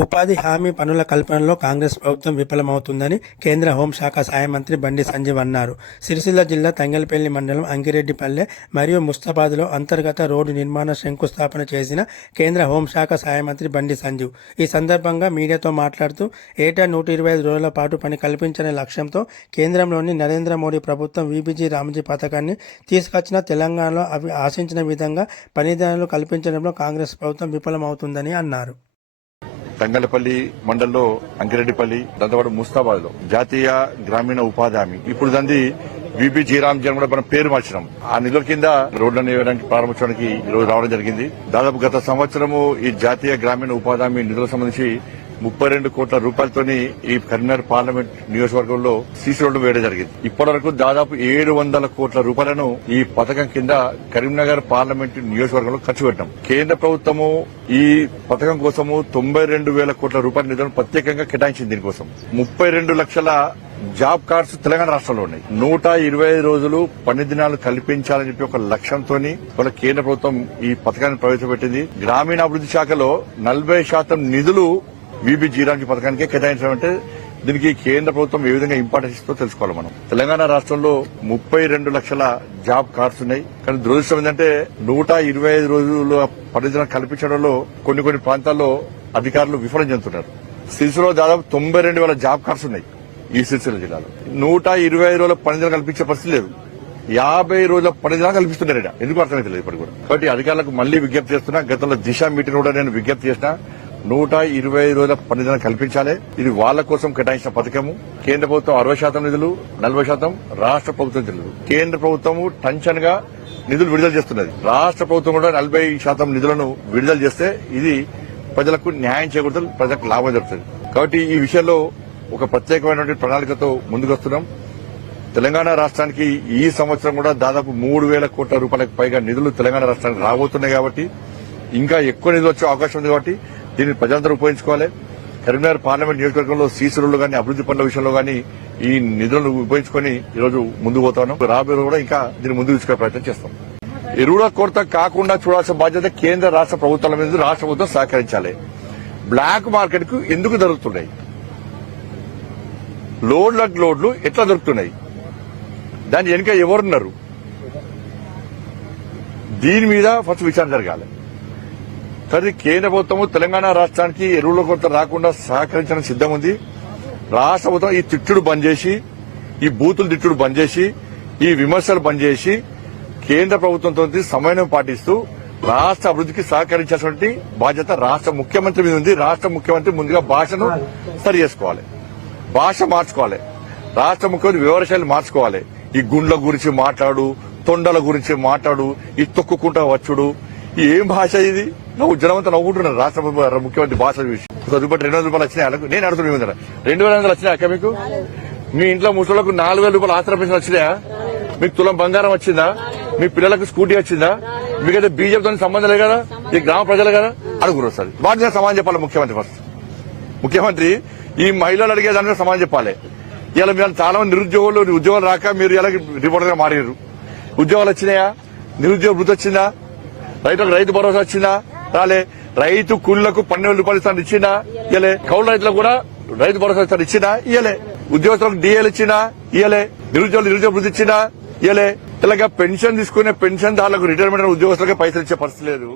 ఉపాధి హామీ పనుల కల్పనలో కాంగ్రెస్ ప్రభుత్వం విఫలమవుతుందని కేంద్ర హోంశాఖ సహాయ మంత్రి బండి సంజయ్ అన్నారు. సిరిసిల్ల జిల్లా తంగెలపల్లి మండలం అంగిరెడ్డిపల్లె మరియు ముస్తాబాద్లో అంతర్గత రోడ్డు నిర్మాణ శంకుస్థాపన చేసిన కేంద్ర హోంశాఖ సహాయ మంత్రి బండి సంజయ్ ఈ సందర్భంగా మీడియాతో మాట్లాడుతూ ఏటా 125 రోజుల పాటు పని కల్పించనే లక్ష్యంతో కేంద్రంలోని నరేంద్ర మోడీ ప్రభుత్వం వీబీజీ రామ్జీ పథకాన్ని తీసుకొచ్చిన తెలంగాణలో అవి ఆశించిన విధంగా పనిదినాలు కల్పించడంలో కాంగ్రెస్ ప్రభుత్వం విఫలమవుతుందని అన్నారు. తంగలపల్లి మండలంలో అంకిరెడ్డిపల్లి దాంతోపాటు ముస్తాబాద్ లో జాతీయ గ్రామీణ ఉపాధి హామీ ఇప్పుడు దాన్ని విబి జీరామ్ జన్ కూడా మనం పేరు మార్చినాం. ఆ నిధుల కింద రోడ్లను వేయడానికి ప్రారంభించడానికి ఈ రోజు రావడం జరిగింది. దాదాపు గత సంవత్సరము ఈ జాతీయ గ్రామీణ ఉపాధి హామీ నిధులకు సంబంధించి 32 కోట్ల రూపాయలతోని ఈ కరీంనగర్ పార్లమెంట్ నియోజకవర్గంలో సీసీ రోడ్డు వేయడం జరిగింది. ఇప్పటి వరకు దాదాపు 700 కోట్ల రూపాయలను ఈ పథకం కింద కరీంనగర్ పార్లమెంట్ నియోజకవర్గంలో ఖర్చు పెట్టాం. కేంద్ర ప్రభుత్వము ఈ పథకం కోసము 92,000 కోట్ల రూపాయల నిధులను ప్రత్యేకంగా కేటాయించింది. దీనికోసం 32 లక్షల జాబ్ కార్డ్స్ తెలంగాణ రాష్ట్రంలో ఉన్నాయి. 125 రోజులు పని దినాలు కల్పించాలని చెప్పి ఒక లక్ష్యంతో కేంద్ర ప్రభుత్వం ఈ పథకాన్ని ప్రవేశపెట్టింది. గ్రామీణాభివృద్ది శాఖలో 40% నిధులు వీబీ జీరాంజీ పథకానికే కేటాయించడం అంటే దీనికి కేంద్ర ప్రభుత్వం ఏ విధంగా ఇంపార్టెన్స్ ఇస్తుందో తెలుసుకోవాలి. మనం తెలంగాణ రాష్ట్రంలో 32 లక్షల జాబ్ కార్డ్స్ ఉన్నాయి. కానీ దురదృష్టం ఏంటంటే 125 రోజుల పనిదినం కల్పించడంలో కొన్ని ప్రాంతాల్లో అధికారులు విఫలం చెందుతున్నారు. సిరిసిలో దాదాపు 92,000 జాబ్ కార్డ్స్ ఉన్నాయి. ఈ సిరిసిల్ల జిల్లాలో 125 రోజుల పనిదినం కల్పించే పరిస్థితి లేదు. 50 రోజుల పనిదినం కల్పిస్తున్నారు. ఎందుకు అర్థమైతే ఇప్పటికి కూడా. కాబట్టి అధికారులకు మళ్లీ విజ్ఞప్తి చేస్తున్నా. గతంలో దిశ మీటింగ్ కూడా నేను విజ్ఞప్తి చేసిన 125 రోజుల పనిదినం కల్పించాలి. ఇది వాళ్ల కోసం కేటాయించిన పథకము. కేంద్ర ప్రభుత్వం 60% నిధులు, 40% రాష్ట్ర ప్రభుత్వం నిధులు. కేంద్ర ప్రభుత్వము టెన్షన్ గా నిధులు విడుదల చేస్తున్నది. రాష్ట్ర ప్రభుత్వం కూడా 40% నిధులను విడుదల చేస్తే ఇది ప్రజలకు న్యాయం చేకూరుతుంది, ప్రజలకు లాభం జరుగుతుంది. కాబట్టి ఈ విషయంలో ఒక ప్రత్యేకమైనటువంటి ప్రణాళికతో ముందుకొస్తున్నాం. తెలంగాణ రాష్ట్రానికి ఈ సంవత్సరం కూడా దాదాపు 3,000 కోట్ల రూపాయలకు పైగా నిధులు తెలంగాణ రాష్ట్రానికి రాబోతున్నాయి. కాబట్టి ఇంకా ఎక్కువ నిధులు వచ్చే అవకాశం ఉంది. కాబట్టి దీన్ని ప్రజలందరూ ఉపయోగించుకోవాలి. కరీంనగర్ పార్లమెంట్ నియోజకవర్గంలో సీసీ రోడ్లు గానీ అభివృద్ది పనుల విషయంలో గానీ ఈ నిధులను ఉపయోగించుకుని ఈ రోజు ముందుకు పోతాను. రాబోయే కూడా ఇంకా దీన్ని ముందుకు తీసుకునే ప్రయత్నం చేస్తాం. ఎరువుల కొరత కాకుండా చూడాల్సిన బాధ్యత కేంద్ర రాష్ట్ర ప్రభుత్వాల మీద రాష్ట్ర ప్రభుత్వం సహకరించాలి. బ్లాక్ మార్కెట్ కు ఎందుకు దొరుకుతున్నాయి, లోడ్లు ఎట్లా దొరుకుతున్నాయి, దాని వెనుక ఎవరున్నారు, దీని మీద ఫస్ట్ విచారణ జరగాలి. కానీ కేంద్ర ప్రభుత్వము తెలంగాణ రాష్ట్రానికి ఎరువుల కొరత రాకుండా సహకరించడానికి సిద్దం ఉంది. రాష్ట్ర ప్రభుత్వం ఈ తిట్టుడు బంద్ చేసి, ఈ బూతులు తిట్టుడు బంద్ చేసి, ఈ విమర్శలు బంద్ చేసి కేంద్ర ప్రభుత్వంతో సమన్వయం పాటిస్తూ రాష్ట్ర అభివృద్ధికి సహకరించాల్సిన బాధ్యత రాష్ట్ర ముఖ్యమంత్రి మీద ఉంది. రాష్ట్ర ముఖ్యమంత్రి ముందుగా భాషను సరి చేసుకోవాలి, భాష మార్చుకోవాలి. రాష్ట్ర ముఖ్యమంత్రి వివరశైలి మార్చుకోవాలి. ఈ గుండ్ల గురించి మాట్లాడు, తొండల గురించి మాట్లాడు, ఈ తొక్కుకుంటా వచ్చుడు, ఏం భాష ఇది? నువ్వు జనమంతా నవ్వుకుంటున్నారు. రాష్ట్ర ముఖ్యమంత్రి భాష చూసి 200 రూపాయలు వచ్చినాయి. నేను అడుగుతున్నా 2,500 వచ్చినాయి అక్క మీకు? మీ ఇంట్లో ముసలకు 4,000 రూపాయలు ఆసరా పెన్షన్ వచ్చినాయా? మీకు తులం బంగారం వచ్చిందా? మీ పిల్లలకు స్కూటీ వచ్చిందా? మీకైతే బీజేపీతో సంబంధం లేదు కదా, ఈ గ్రామ ప్రజలు కదా, అడుగురు వస్తుంది. వాటిని సమాధానం చెప్పాలి ముఖ్యమంత్రి. ఫస్ట్ ముఖ్యమంత్రి ఈ మహిళలు అడిగే దాని మీద సమాధానం చెప్పాలి. ఇలా మీరు చాలా మంది నిరుద్యోగులు ఉద్యోగాలు రాక మీరు ఇలా రిపోర్టర్ గా మారారు. ఉద్యోగాలు వచ్చినాయా? నిరుద్యోగ వృత్తి వచ్చిందా? రైతు భరోసా వచ్చిందా? రాలే. రైతు కూలీలకు 12,000 రూపాయలు ఇస్తాను ఇచ్చిందా? ఇయలే. కౌలు రైతులకు కూడా రైతు భరోసా ఇస్తాను ఇచ్చిందా? ఇయలే. ఉద్యోగస్తులకు డిఏలు ఇచ్చిందా? ఇయలే. నిరుద్యోగ వృత్తి ఇచ్చిందా? ఇయలే. ఇలాగా పెన్షన్ తీసుకునే పెన్షన్ దారులకు రిటైర్మెంట్ ఉద్యోగస్తులకే పైసలు ఇచ్చే పరిస్థితి లేదు.